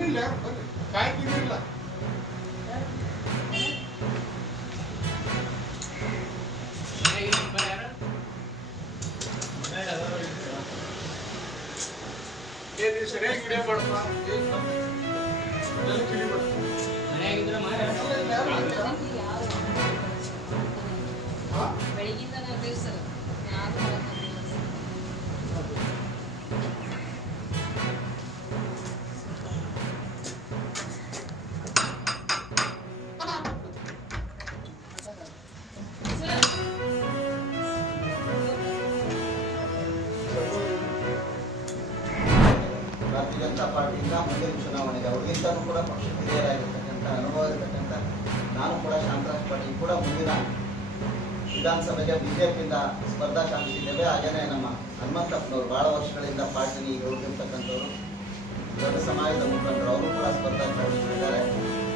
ಇರ್ಲಿಲ್ಲ ಕಾಯ್ತಿರ್ಲಿಲ್ಲ. ಸರಿಯಾಗಿ ವಿಡಿಯೋ ಮಾಡಪ್ಪ. ಬೆಳಗಿಂದ ಭಾರತೀಯ ಜನತಾ ಪಾರ್ಟಿಯಿಂದ ಮುಂದಿನ ಚುನಾವಣೆಗೆ ಅವ್ರಿಗಿಂತಲೂ ಕೂಡ ಪಕ್ಷ ಹಿರಿಯರಾಗಿರ್ತಕ್ಕಂಥ ಅನುಭವ ಇರತಕ್ಕಂಥ ನಾನು ಕೂಡ ಶಾಂತರಾಜ್ ಪಾಟೀಲ್ ಕೂಡ ಮುಂದಿನ ವಿಧಾನಸಭೆಗೆ ಬಿಜೆಪಿಯಿಂದ ಸ್ಪರ್ಧಾಕಾಂಕ್ಷಿದ್ದೇವೆ. ಹಾಗೆಯೇ ನಮ್ಮ ಹನುಮಂತಪ್ಪನವರು ಬಹಳ ವರ್ಷಗಳಿಂದ ಪಾರ್ಟಿ ಈಗ ಹೋಗಿರ್ತಕ್ಕಂಥವ್ರು, ದೊಡ್ಡ ಸಮಾಜದ ಮುಖಂಡರು, ಅವರು ಕೂಡ ಸ್ಪರ್ಧಾಕಾಂಕ್ಷಿಗಳಿದ್ದಾರೆ.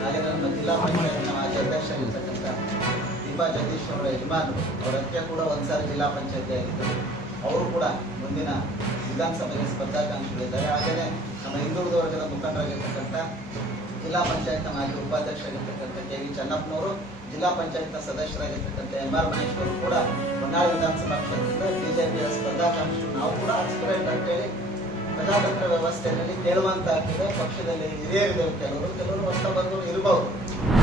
ಹಾಗೆ ನಮ್ಮ ಜಿಲ್ಲಾ ಪಂಚಾಯತ್ನ ಮಾಜಿ ಅಧ್ಯಕ್ಷರಾಗಿರ್ತಕ್ಕಂಥ ದೀಪಾ ಜಗದೀಶ್ ಅವರ ಯಜಮಾನರು, ಅವರ ಅತ್ತೆ ಕೂಡ ಒಂದ್ಸಾರಿ ಜಿಲ್ಲಾ ಪಂಚಾಯತಿ ಆಗಿದ್ದರು, ಅವರು ಕೂಡ ಮುಂದಿನ ವಿಧಾನಸಭೆಗೆ ಸ್ಪರ್ಧಾಕಾಂಕ್ಷಿಗಳಿದ್ದಾರೆ. ಹಾಗೆಯೇ ನಮ್ಮ ಹಿಂದುಳಿದ ವರ್ಗದ ಮುಖಂಡರಾಗಿರ್ತಕ್ಕಂಥ ಜಿಲ್ಲಾ ಪಂಚಾಯತ್ನ ಮಾಜಿ ಉಪಾಧ್ಯಕ್ಷರಾಗಿರ್ತಕ್ಕಂಥ ಕೆ.ವಿ. ಚೆನ್ನಪ್ಪನವರು, ಜಿಲ್ಲಾ ಪಂಚಾಯತ್ನ ಸದಸ್ಯರಾಗಿರ್ತಕ್ಕಂಥ ಎಂ.ಆರ್. ಮಹೇಶ್ವರು ಕೂಡ ಹೊನ್ನಾಳಿ ವಿಧಾನಸಭಾ ಕ್ಷೇತ್ರದಿಂದ ಬಿಜೆಪಿಯ ಸ್ಪರ್ಧಾಕಾಂಕ್ಷಿ. ನಾವು ಕೂಡ ಆಸ್ಪಿರೆಂಟ್ ಅಂತೇಳಿ ಪ್ರಜಾತಂತ್ರ ವ್ಯವಸ್ಥೆಯಲ್ಲಿ ಕೇಳುವಂತಾಗಿದೆ. ಪಕ್ಷದಲ್ಲಿ ಹಿರಿಯರಿದ್ದೇವೆ, ಕೆಲವರು ಹೊಸ ಬಂದು ಇರಬಹುದು.